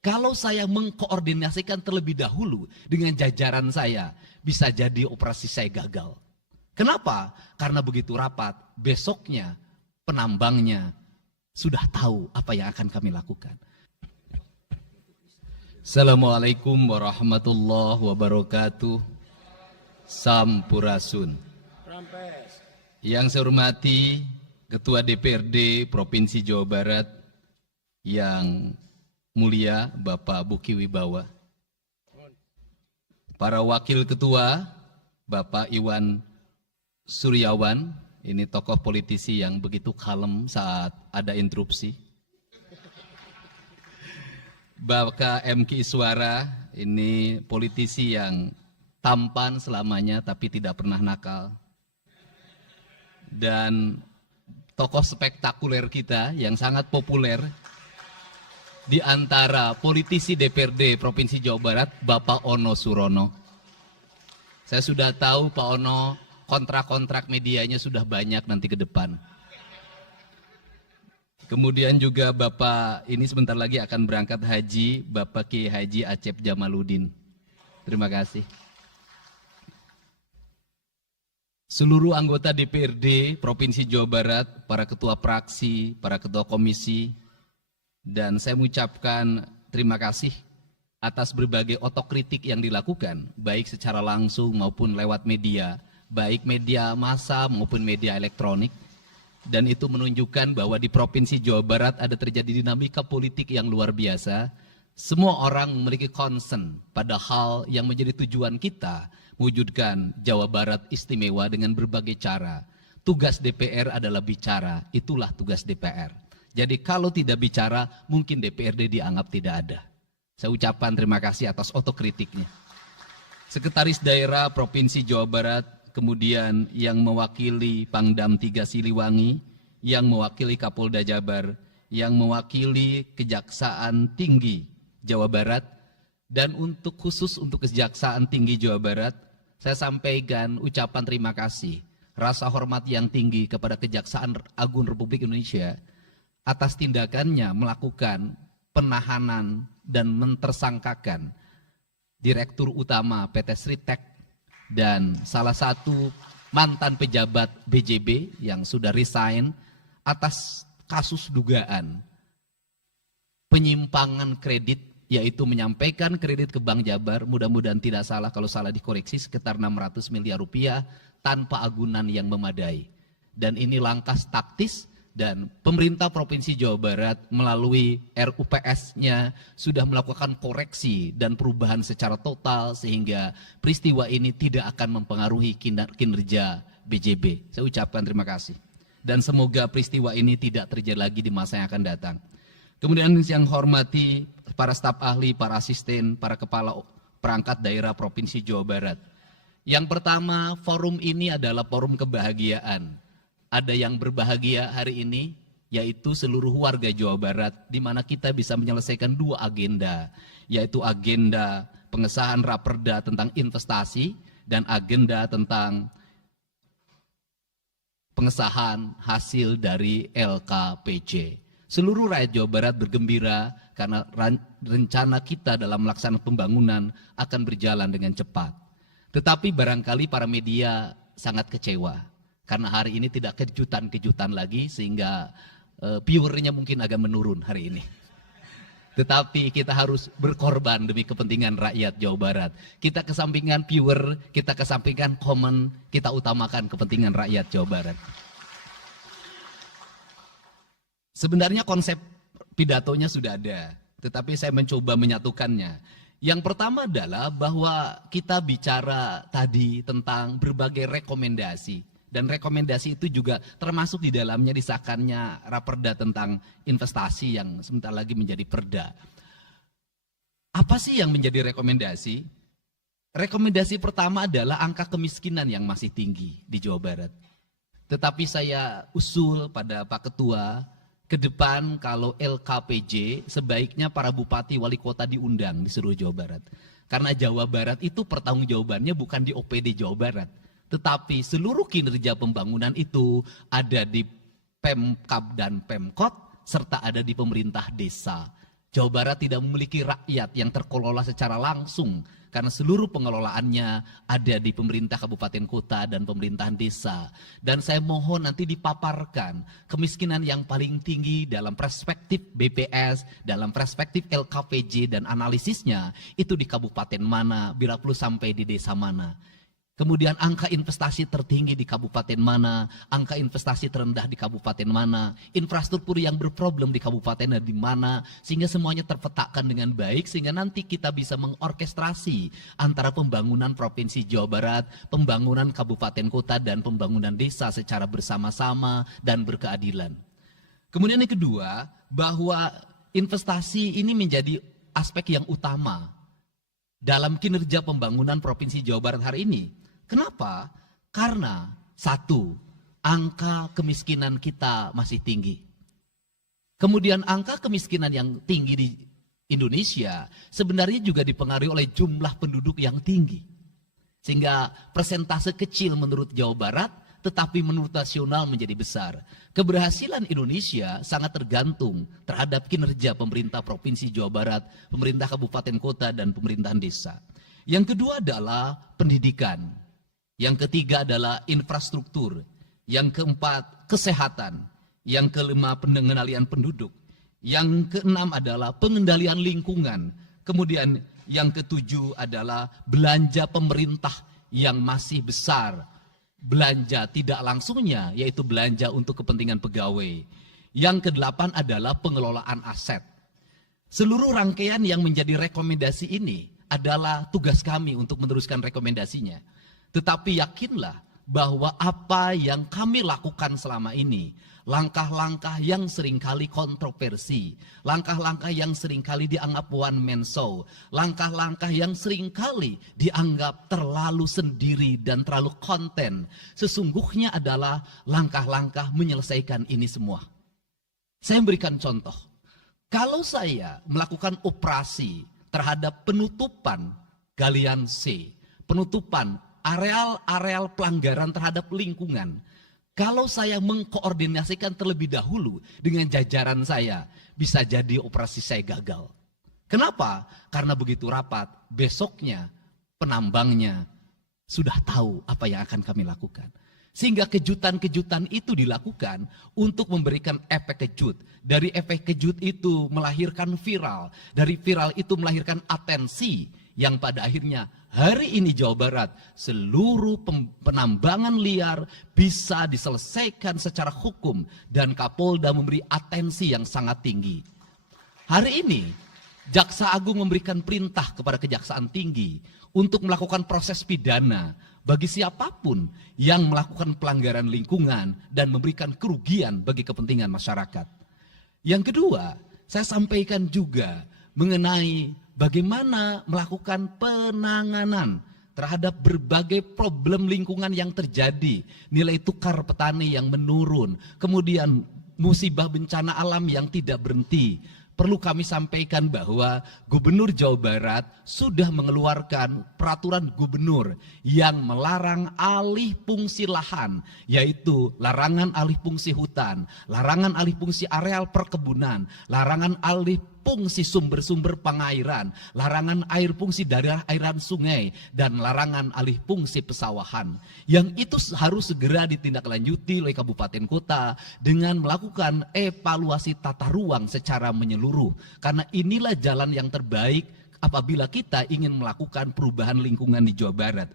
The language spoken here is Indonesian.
Kalau saya mengkoordinasikan terlebih dahulu dengan jajaran saya, bisa jadi operasi saya gagal. Kenapa? Karena begitu rapat, besoknya penambangnya sudah tahu apa yang akan kami lakukan. Assalamualaikum warahmatullahi wabarakatuh. Sampurasun. Yang saya hormati Ketua DPRD Provinsi Jawa Barat yang mulia Bapak Buki Wibawa, para wakil ketua Bapak Iwan Suryawan, ini tokoh politisi yang begitu kalem saat ada interupsi. Bapak MK Iswara, ini politisi yang tampan selamanya tapi tidak pernah nakal. Dan tokoh spektakuler kita yang sangat populer di antara politisi DPRD Provinsi Jawa Barat, Bapak Ono Surono. Saya sudah tahu Pak Ono, kontrak-kontrak medianya sudah banyak nanti ke depan. Kemudian juga Bapak ini sebentar lagi akan berangkat haji, Bapak Kiai Haji Acep Jamaluddin. Terima kasih. Seluruh anggota DPRD Provinsi Jawa Barat, para ketua praksi, para ketua komisi, dan saya mengucapkan terima kasih atas berbagai otokritik yang dilakukan, baik secara langsung maupun lewat media, baik media massa maupun media elektronik. Dan itu menunjukkan bahwa di Provinsi Jawa Barat ada terjadi dinamika politik yang luar biasa. Semua orang memiliki concern pada hal yang menjadi tujuan kita, mewujudkan Jawa Barat istimewa dengan berbagai cara. Tugas DPR adalah bicara, itulah tugas DPR. Jadi kalau tidak bicara, mungkin DPRD dianggap tidak ada. Saya ucapkan terima kasih atas otokritiknya. Sekretaris Daerah Provinsi Jawa Barat, kemudian yang mewakili Pangdam 3 Siliwangi, yang mewakili Kapolda Jabar, yang mewakili Kejaksaan Tinggi Jawa Barat, dan khusus untuk Kejaksaan Tinggi Jawa Barat, saya sampaikan ucapan terima kasih, rasa hormat yang tinggi kepada Kejaksaan Agung Republik Indonesia atas tindakannya melakukan penahanan dan mentersangkakan Direktur Utama PT Sritek dan salah satu mantan pejabat BJB yang sudah resign atas kasus dugaan penyimpangan kredit, yaitu menyampaikan kredit ke Bank Jabar, mudah-mudahan tidak salah, kalau salah dikoreksi, sekitar 600 miliar rupiah tanpa agunan yang memadai. Dan ini langkah taktis, dan pemerintah Provinsi Jawa Barat melalui RUPS-nya sudah melakukan koreksi dan perubahan secara total sehingga peristiwa ini tidak akan mempengaruhi kinerja BJB. Saya ucapkan terima kasih. Dan semoga peristiwa ini tidak terjadi lagi di masa yang akan datang. Kemudian yang hormati para staf ahli, para asisten, para kepala perangkat daerah Provinsi Jawa Barat. Yang pertama, forum ini adalah forum kebahagiaan. Ada yang berbahagia hari ini, yaitu seluruh warga Jawa Barat, di mana kita bisa menyelesaikan dua agenda, yaitu agenda pengesahan Raperda tentang investasi dan agenda tentang pengesahan hasil dari LKPJ. Seluruh rakyat Jawa Barat bergembira karena rencana kita dalam melaksanakan pembangunan akan berjalan dengan cepat. Tetapi barangkali para media sangat kecewa karena hari ini tidak kejutan-kejutan lagi sehingga viewernya mungkin agak menurun hari ini. Tetapi kita harus berkorban demi kepentingan rakyat Jawa Barat. Kita kesampingkan viewer, kita kesampingkan komen, kita utamakan kepentingan rakyat Jawa Barat. Sebenarnya konsep pidatonya sudah ada, tetapi saya mencoba menyatukannya. Yang pertama adalah bahwa kita bicara tadi tentang berbagai rekomendasi. Dan rekomendasi itu juga termasuk di dalamnya disahkannya Raperda tentang investasi yang sebentar lagi menjadi perda. Apa sih yang menjadi rekomendasi? Rekomendasi pertama adalah angka kemiskinan yang masih tinggi di Jawa Barat. Tetapi saya usul pada Pak Ketua, ke depan kalau LKPJ sebaiknya para bupati wali kota diundang di seluruh Jawa Barat. Karena Jawa Barat itu pertanggungjawabannya bukan di OPD Jawa Barat. Tetapi seluruh kinerja pembangunan itu ada di Pemkab dan Pemkot serta ada di pemerintah desa. Jawa Barat tidak memiliki rakyat yang terkelola secara langsung karena seluruh pengelolaannya ada di pemerintah kabupaten kota dan pemerintahan desa. Dan saya mohon nanti dipaparkan kemiskinan yang paling tinggi dalam perspektif BPS, dalam perspektif LKPJ dan analisisnya itu di kabupaten mana, bila perlu sampai di desa mana. Kemudian angka investasi tertinggi di kabupaten mana, angka investasi terendah di kabupaten mana, infrastruktur yang berproblem di kabupaten di mana, sehingga semuanya terpetakan dengan baik, sehingga nanti kita bisa mengorkestrasi antara pembangunan Provinsi Jawa Barat, pembangunan kabupaten kota, dan pembangunan desa secara bersama-sama dan berkeadilan. Kemudian yang kedua, bahwa investasi ini menjadi aspek yang utama dalam kinerja pembangunan Provinsi Jawa Barat hari ini. Kenapa? Karena satu, angka kemiskinan kita masih tinggi. Kemudian angka kemiskinan yang tinggi di Indonesia sebenarnya juga dipengaruhi oleh jumlah penduduk yang tinggi. Sehingga persentase kecil menurut Jawa Barat, tetapi menurut nasional menjadi besar. Keberhasilan Indonesia sangat tergantung terhadap kinerja pemerintah Provinsi Jawa Barat, pemerintah kabupaten kota, dan pemerintahan desa. Yang kedua adalah pendidikan. Yang ketiga adalah infrastruktur. Yang keempat, kesehatan. Yang kelima, pengendalian penduduk. Yang keenam adalah pengendalian lingkungan. Kemudian yang ketujuh adalah belanja pemerintah yang masih besar. Belanja tidak langsungnya, yaitu belanja untuk kepentingan pegawai. Yang kedelapan adalah pengelolaan aset. Seluruh rangkaian yang menjadi rekomendasi ini adalah tugas kami untuk meneruskan rekomendasinya. Tetapi yakinlah bahwa apa yang kami lakukan selama ini, langkah-langkah yang seringkali kontroversi, langkah-langkah yang seringkali dianggap one man show, langkah-langkah yang seringkali dianggap terlalu sendiri dan terlalu konten, sesungguhnya adalah langkah-langkah menyelesaikan ini semua. Saya berikan contoh. Kalau saya melakukan operasi terhadap penutupan galian C, penutupan areal-areal pelanggaran terhadap lingkungan, kalau saya mengkoordinasikan terlebih dahulu dengan jajaran saya, bisa jadi operasi saya gagal. Kenapa? Karena begitu rapat, besoknya penambangnya sudah tahu apa yang akan kami lakukan. Sehingga kejutan-kejutan itu dilakukan untuk memberikan efek kejut. Dari efek kejut itu melahirkan viral. Dari viral itu melahirkan atensi yang pada akhirnya hari ini Jawa Barat seluruh penambangan liar bisa diselesaikan secara hukum dan Kapolda memberi atensi yang sangat tinggi. Hari ini Jaksa Agung memberikan perintah kepada Kejaksaan Tinggi untuk melakukan proses pidana bagi siapapun yang melakukan pelanggaran lingkungan dan memberikan kerugian bagi kepentingan masyarakat. Yang kedua, saya sampaikan juga mengenai bagaimana melakukan penanganan terhadap berbagai problem lingkungan yang terjadi, nilai tukar petani yang menurun, kemudian musibah bencana alam yang tidak berhenti. Perlu kami sampaikan bahwa Gubernur Jawa Barat sudah mengeluarkan peraturan gubernur yang melarang alih fungsi lahan, yaitu larangan alih fungsi hutan, larangan alih fungsi areal perkebunan, larangan alih fungsi sumber-sumber pengairan, larangan air fungsi dari airan sungai, dan larangan alih fungsi pesawahan. Yang itu harus segera ditindaklanjuti oleh kabupaten kota dengan melakukan evaluasi tata ruang secara menyeluruh. Karena inilah jalan yang terbaik apabila kita ingin melakukan perubahan lingkungan di Jawa Barat.